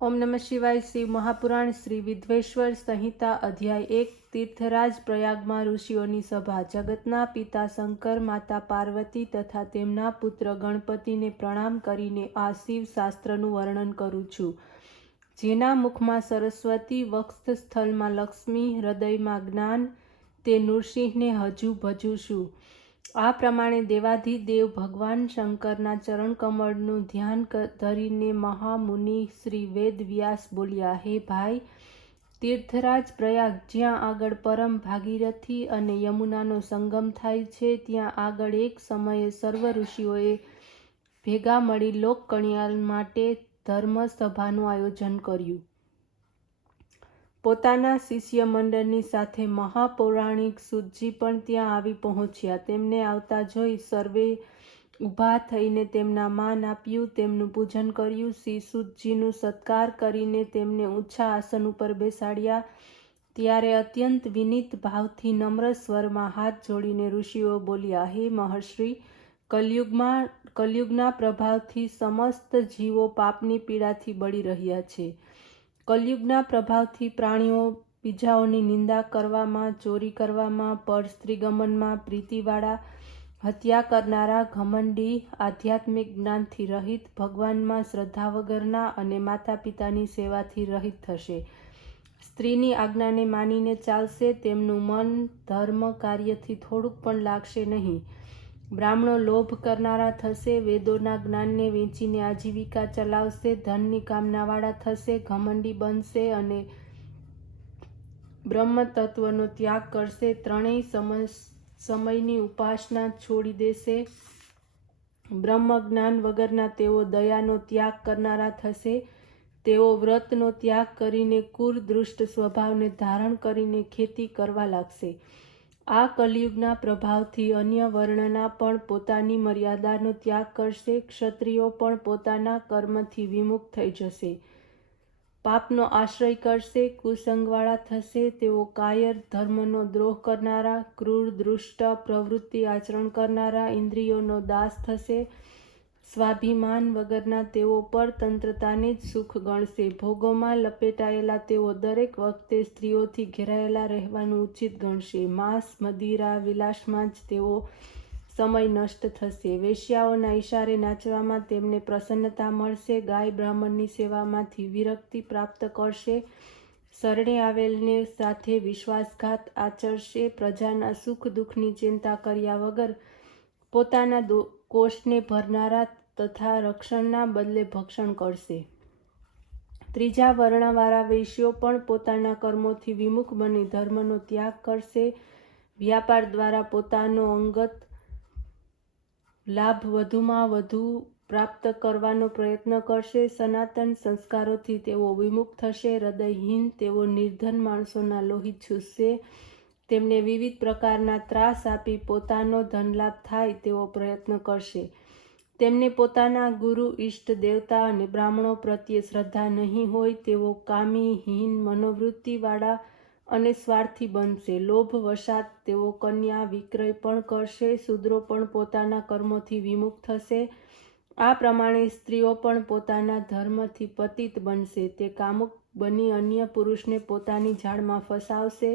ओम नमः शिवाय। श्री महापुराण श्री विद्वेश्वर संहिता अध्याय 1। तीर्थराज प्रयागમાં ઋષિઓની સભા। જગતના પિતા શંકર, માતા પાર્વતી તથા તેમના પુત્ર ગણપતિને પ્રણામ કરીને આ શિવ શાસ્ત્રનું વર્ણન કરું છું। જેના મુખમાં સરસ્વતી, વક્ષસ્થળમાં લક્ષ્મી, હૃદયમાં જ્ઞાન, તે નૃસિંહને હજુ ભજું છું। આ પ્રમાણે દેવાધિદેવ ભગવાન શંકરના ચરણકમળનું ધ્યાન ધરીને મહામુનિ શ્રી વેદ વ્યાસ બોલ્યા, હે ભાઈ તીર્થરાજ પ્રયાગ, જ્યાં આગળ પરમ ભાગીરથી અને યમુનાનો સંગમ થાય છે, ત્યાં આગળ એક સમયે સર્વ ઋષિઓએ ભેગા મળી લોક કલ્યાણ માટે ધર્મ સભાનું આયોજન કર્યું। પોતાના શિષ્ય મંડળની સાથે મહાપૌરાણિક સૂતજી પણ ત્યાં આવી પહોંચ્યા। તેમને આવતા જોઈ સર્વે ઊભા થઈને તેમના માન આપ્યું, તેમનું પૂજન કર્યું। શ્રી સૂતજીનું સત્કાર કરીને તેમને ઊંચા આસન ઉપર બેસાડ્યા। ત્યારે અત્યંત વિનીત ભાવથી નમ્ર સ્વરમાં હાથ જોડીને ઋષિઓ બોલ્યા, હે મહર્ષિ, કલયુગના પ્રભાવથી સમસ્ત જીવો પાપની પીડાથી બળી રહ્યા છે। કલયુગના પ્રભાવથી પ્રાણીઓ બીજાઓની નિંદા કરવામાં, ચોરી કરવામાં, પર સ્ત્રીગમનમાં, પ્રીતિવાળા, હત્યા કરનારા, ઘમંડી, આધ્યાત્મિક જ્ઞાનથી રહિત, ભગવાનમાં શ્રદ્ધા વગરના અને માતા પિતાની સેવાથી રહિત થશે। સ્ત્રીની આજ્ઞાને માનીને ચાલશે, તેમનું મન ધર્મ કાર્યથી થોડુંક પણ લાગશે નહીં। બ્રાહ્મણો લોભ કરનારા થશે, વેદોના જ્ઞાનને વેચીને આજીવિકા ચલાવશે, ધનની કામનાવાળા થશે, ઘમંડી બનશે અને બ્રહ્મ તત્વનો ત્યાગ કરશે। ત્રણેય સમયની ઉપાસના છોડી દેશે। બ્રહ્મ જ્ઞાન વગરના તેઓ દયાનો ત્યાગ કરનારા થશે। તેઓ વ્રતનો ત્યાગ કરીને ક્રૂર દુષ્ટ સ્વભાવને ધારણ કરીને ખેતી કરવા લાગશે। આ કલિયુગના પ્રભાવથી અન્ય વર્ણના પણ પોતાની મર્યાદાનો ત્યાગ કરશે। ક્ષત્રિયો પણ પોતાના કર્મથી વિમુખ થઈ જશે, પાપનો આશ્રય કરશે, કુસંગવાળા થશે। તેઓ કાયર, ધર્મનો દ્રોહ કરનારા, ક્રૂર દુષ્ટ પ્રવૃત્તિ આચરણ કરનારા, ઇન્દ્રિયોનો દાસ થશે। સ્વાભિમાન વગરના તેઓ પરતંત્રતાને જ સુખ ગણશે। ભોગોમાં લપેટાયેલા તેઓ દરેક વખતે સ્ત્રીઓથી ઘેરાયેલા રહેવાનું ઉચિત ગણશે। માંસ, મદિરા, વિલાસમાં જ તેઓ સમય નષ્ટ થશે। વેશ્યાઓના ઈશારે નાચવામાં તેમને પ્રસન્નતા મળશે। ગાય બ્રાહ્મણની સેવામાંથી વિરક્તિ પ્રાપ્ત કરશે। શરણે આવેલને સાથે વિશ્વાસઘાત આચરશે। પ્રજાના સુખ દુઃખની ચિંતા કર્યા વગર પોતાના કોષને ભરનારા તથા રક્ષણના બદલે ભક્ષણ કરશે। ત્રીજા વર્ણવાળા વૈશ્યો પણ પોતાના કર્મોથી વિમુખ બની ધર્મનો ત્યાગ કરશે। વ્યાપાર દ્વારા પોતાનો અંગત લાભ વધુમાં વધુ પ્રાપ્ત કરવાનો પ્રયત્ન કરશે। સનાતન સંસ્કારોથી તેઓ વિમુખ થશે। હૃદયહીન તેઓ નિર્ધન માણસોના લોહી ચૂસશે। તેમને વિવિધ પ્રકારના ત્રાસ આપી પોતાનો ધનલાભ થાય તેવો પ્રયત્ન કરશે। તેમને પોતાના ગુરુ, ઈષ્ટ દેવતા અને બ્રાહ્મણો પ્રત્યે શ્રદ્ધા નહીં હોય। તેઓ કામી, હીન મનોવૃત્તિવાળા અને સ્વાર્થી બનશે। લોભ વશાત તેઓ કન્યા વિક્રય પણ કરશે। શૂદ્રો પણ પોતાના કર્મોથી વિમુખ થશે। આ પ્રમાણે સ્ત્રીઓ પણ પોતાના ધર્મથી પતિત બનશે। તે કામુક બની અન્ય પુરુષને પોતાની જાળમાં ફસાવશે।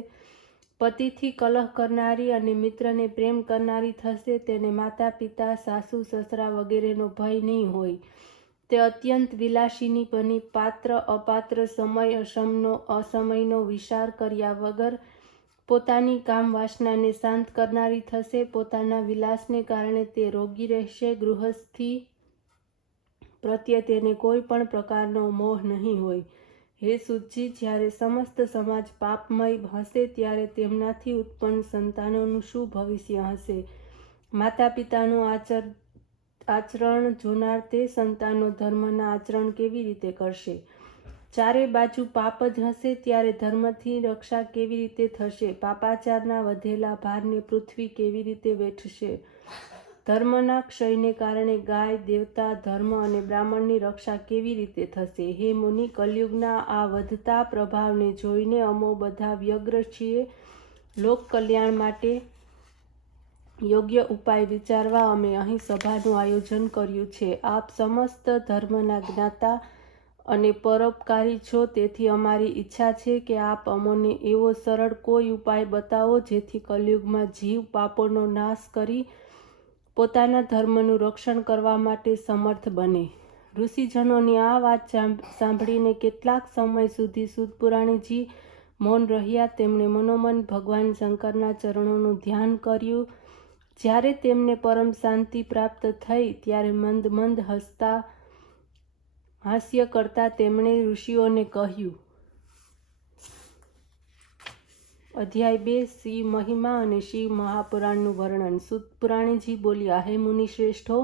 પતિથી કલહ કરનારી અને મિત્રને પ્રેમ કરનારી થશે। તેને માતા પિતા, સાસુ સસરા વગેરેનો ભય નહીં હોય। તે અત્યંત વિલાસિની બની પાત્ર અપાત્ર, સમય અસમયનો વિચાર કર્યા વગર પોતાની કામ વાસનાને શાંત કરનારી થશે। પોતાના વિલાસને કારણે તે રોગી રહેશે। ગૃહસ્થી પ્રત્યે તેને કોઈ પણ પ્રકારનો મોહ નહીં હોય। હે સૂતજી, જ્યારે સમસ્ત સમાજ પાપમય હશે ત્યારે તેમનાથી ઉત્પન્ન સંતાનોનું શું ભવિષ્ય હશે? માતા પિતાનું આચરણ જોનાર તે સંતાનો ધર્મના આચરણ કેવી રીતે કરશે? ચારે બાજુ પાપ જ હશે ત્યારે ધર્મથી રક્ષા કેવી રીતે થશે? પાપાચારના વધેલા ભારને પૃથ્વી કેવી રીતે વેઠશે? ધર્મના ક્ષયને કારણે ગાય, દેવતા, ધર્મ અને બ્રાહ્મણની રક્ષા કેવી રીતે થશે? હે મુનિ, કલયુગના આ વધતા પ્રભાવને જોઈને અમો બધા વ્યગ્ર છીએ। લોક કલ્યાણ માટે યોગ્ય ઉપાય વિચારવા અમે અહીં સભાનું આયોજન કર્યું છે। આપ સમસ્ત ધર્મના જ્ઞાતા અને પરોપકારી છો, તેથી અમારી ઈચ્છા છે કે આપ અમોને એવો સરળ કોઈ ઉપાય બતાવો જેથી કલયુગમાં જીવ પાપોનો નાશ કરી પોતાના ધર્મનું રક્ષણ કરવા માટે સમર્થ બને. ઋષિજનોની આ વાત સાંભળીને કેટલાક સમય સુધી સૂત પુરાણીજી મૌન રહ્યા. તેમણે મનોમન ભગવાન શંકરના ચરણોનું ધ્યાન કર્યું. જ્યારે તેમને પરમ શાંતિ પ્રાપ્ત થઈ ત્યારે મંદ મંદ હાસ્ય કરતા તેમણે ઋષિઓને કહ્યું. અધ્યાય 2 શિવ મહિમા અને શિવ મહાપુરાણનું વર્ણન. સૂત પુરાણીજી બોલ્યા, હે મુનિ શ્રેષ્ઠો,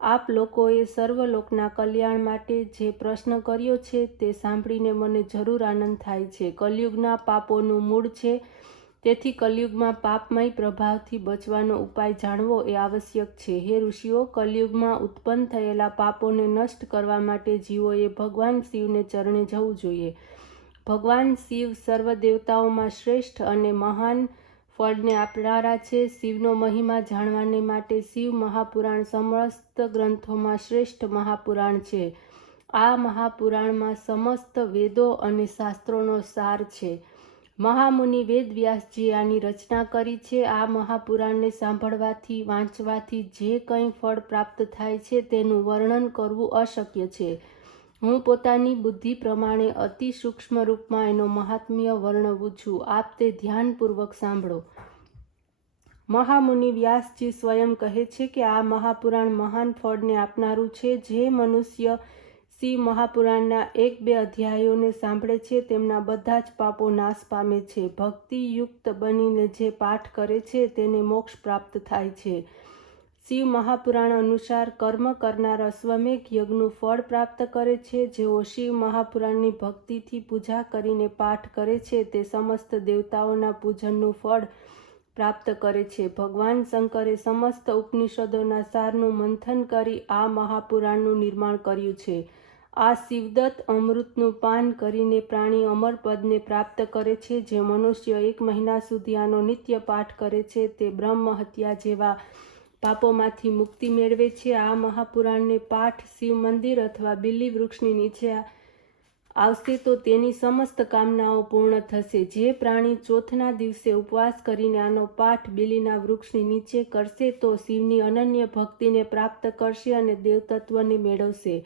આપ લોકોએ સર્વલોકના કલ્યાણ માટે જે પ્રશ્ન કર્યો છે તે સાંભળીને મને જરૂર આનંદ થાય છે. કલયુગના પાપોનું મૂળ છે, તેથી કલયુગમાં પાપમય પ્રભાવથી બચવાનો ઉપાય જાણવો એ આવશ્યક છે. હે ઋષિઓ, કલયુગમાં ઉત્પન્ન થયેલા પાપોને નષ્ટ કરવા માટે જીવોએ ભગવાન શિવને ચરણે જવું જોઈએ. ભગવાન શિવ સર્વ દેવતાઓમાં શ્રેષ્ઠ અને મહાન ફળને આપનારા છે. શિવનો મહિમા જાણવાને માટે શિવ મહાપુરાણ સમસ્ત ગ્રંથોમાં શ્રેષ્ઠ મહાપુરાણ છે. આ મહાપુરાણમાં સમસ્ત વેદો અને શાસ્ત્રોનો સાર છે. મહામુનિ વેદવ્યાસજીએ આની રચના કરી છે. આ મહાપુરાણને સાંભળવાથી, વાંચવાથી જે કંઈ ફળ પ્રાપ્ત થાય છે તેનું વર્ણન કરવું અશક્ય છે. હું પોતાની બુદ્ધિ પ્રમાણે અતિ સૂક્ષ્મ રૂપમાં એનો મહાત્મ્ય વર્ણવું છું. આપ તે ધ્યાનપૂર્વક સાંભળો. મહામુનિ વ્યાસજી સ્વયં કહે છે કે આ મહાપુરાણ મહાન ફળને આપનારું છે. જે મનુષ્ય શિવ મહાપુરાણના 1-2 અધ્યાયોને સાંભળે છે તેમના બધા જ પાપો નાશ પામે છે. ભક્તિયુક્ત બનીને જે પાઠ કરે છે તેને મોક્ષ પ્રાપ્ત થાય છે. શિવ મહાપુરાણ અનુસાર કર્મ કરનાર અશ્વમેઘ યજ્ઞનું ફળ પ્રાપ્ત કરે છે. જેઓ શિવ મહાપુરાણની ભક્તિથી પૂજા કરીને પાઠ કરે છે તે સમસ્ત દેવતાઓના પૂજનનું ફળ પ્રાપ્ત કરે છે. ભગવાન શંકરે સમસ્ત ઉપનિષદોના સારનું મંથન કરી આ મહાપુરાણનું નિર્માણ કર્યું છે. આ શિવદત્ત અમૃતનું પાન કરીને પ્રાણી અમર પદને પ્રાપ્ત કરે છે. જે મનુષ્ય 1 મહિના સુધી આનો નિત્ય પાઠ કરે છે તે બ્રહ્મ હત્યા જેવા પાપોમાંથી મુક્તિ મેળવે છે. આ મહાપુરાણને પાઠ શિવ મંદિર અથવા બિલ્લી વૃક્ષની નીચે આવશે તો તેની સમસ્ત કામનાઓ પૂર્ણ થશે. જે પ્રાણી ચોથના દિવસે ઉપવાસ કરીને આનો પાઠ બિલ્લીના વૃક્ષની નીચે કરશે તો શિવની અનન્ય ભક્તિને પ્રાપ્ત કરશે અને દેવતત્વને મેળવશે.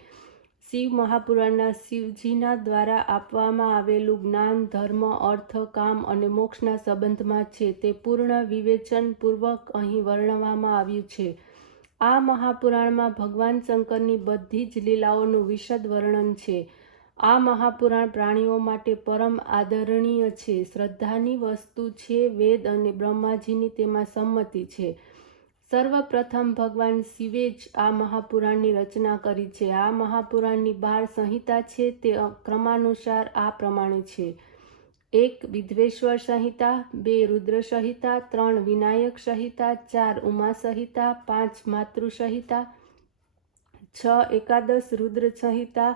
શિવ મહાપુરાણના શિવજીના દ્વારા આપવામાં આવેલું જ્ઞાન ધર્મ, અર્થ, કામ અને મોક્ષના સંબંધમાં છે તે પૂર્ણ વિવેચન પૂર્વક અહીં વર્ણવવામાં આવ્યું છે. આ મહાપુરાણમાં ભગવાન શંકરની બધી જ લીલાઓનું વિશદ વર્ણન છે. આ મહાપુરાણ પ્રાણીઓ માટે પરમ આદરણીય છે. શ્રદ્ધાની વસ્તુ છે. વેદ અને બ્રહ્માજીની તેમાં સંમતિ છે. સર્વપ્રથમ ભગવાન શિવે જ આ મહાપુરાણની રચના કરી છે. આ મહાપુરાણની 12 સંહિતા છે. તે ક્રમાનુસાર આ પ્રમાણે છે: 1 વિદ્વેશ્વર સંહિતા, 2 રુદ્ર સંહિતા, 3 વિનાયક સંહિતા, 4 ઉમા સંહિતા, 5 માતૃ સંહિતા, 6 એકાદશ રુદ્ર સંહિતા,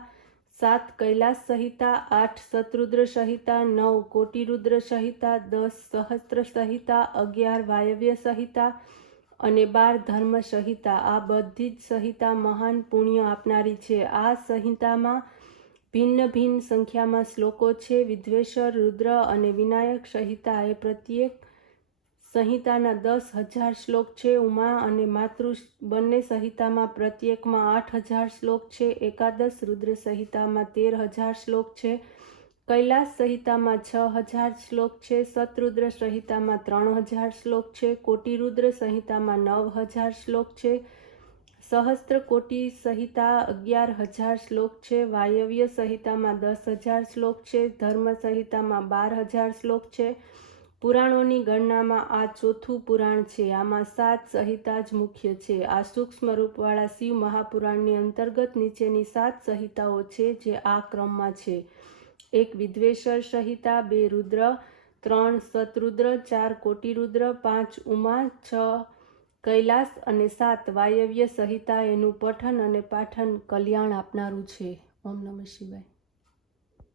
7 કૈલાસ સંહિતા, 8 શતરુદ્ર સંહિતા, 9 કોટિ રુદ્ર સંહિતા, 10 સહસ્ત્ર સંહિતા, 11 વાયવ્ય સંહિતા અને 12 ધર્મ સંહિતા. આ બધી જ સંહિતા મહાન પુણ્ય આપનારી છે. આ સંહિતામાં ભિન્ન ભિન્ન સંખ્યામાં શ્લોકો છે. વિદ્વેશ્વર, રુદ્ર અને વિનાયક સંહિતા એ પ્રત્યેક સંહિતાના 10,000 શ્લોક છે. ઉમા અને માતૃ બંને સંહિતામાં પ્રત્યેકમાં 8,000 શ્લોક છે. એકાદશ રુદ્ર સંહિતામાં 13,000 શ્લોક છે. કૈલાસ સંહિતામાં 6,000 શ્લોક છે. શતરુદ્ર સંહિતામાં 3,000 શ્લોક છે. કોટિરુદ્ર સંહિતામાં 9,000 શ્લોક છે. સહસ્ત્ર કોટિ સંહિતા 11,000 શ્લોક છે. વાયવ્ય સંહિતામાં 10,000 શ્લોક છે. ધર્મ સંહિતામાં 12,000 શ્લોક છે. પુરાણોની ગણનામાં આ ચોથું પુરાણ છે. આમાં 7 સંહિતા જ મુખ્ય છે. આ સૂક્ષ્મ રૂપવાળા શિવ મહાપુરાણની અંતર્ગત નીચેની 7 સંહિતાઓ છે જે આ ક્રમમાં છે: 1 વિદ્વેશ્વર સંહિતા, 2 રુદ્ર, 3 શતરુદ્ર, 4 કોટિરુદ્ર, 5 ઉમા, 6 કૈલાસ અને 7 વાયવ્ય સંહિતા. એનું પઠન અને પાઠન કલ્યાણ આપનારું છે. ઓમ નમઃ શિવાય.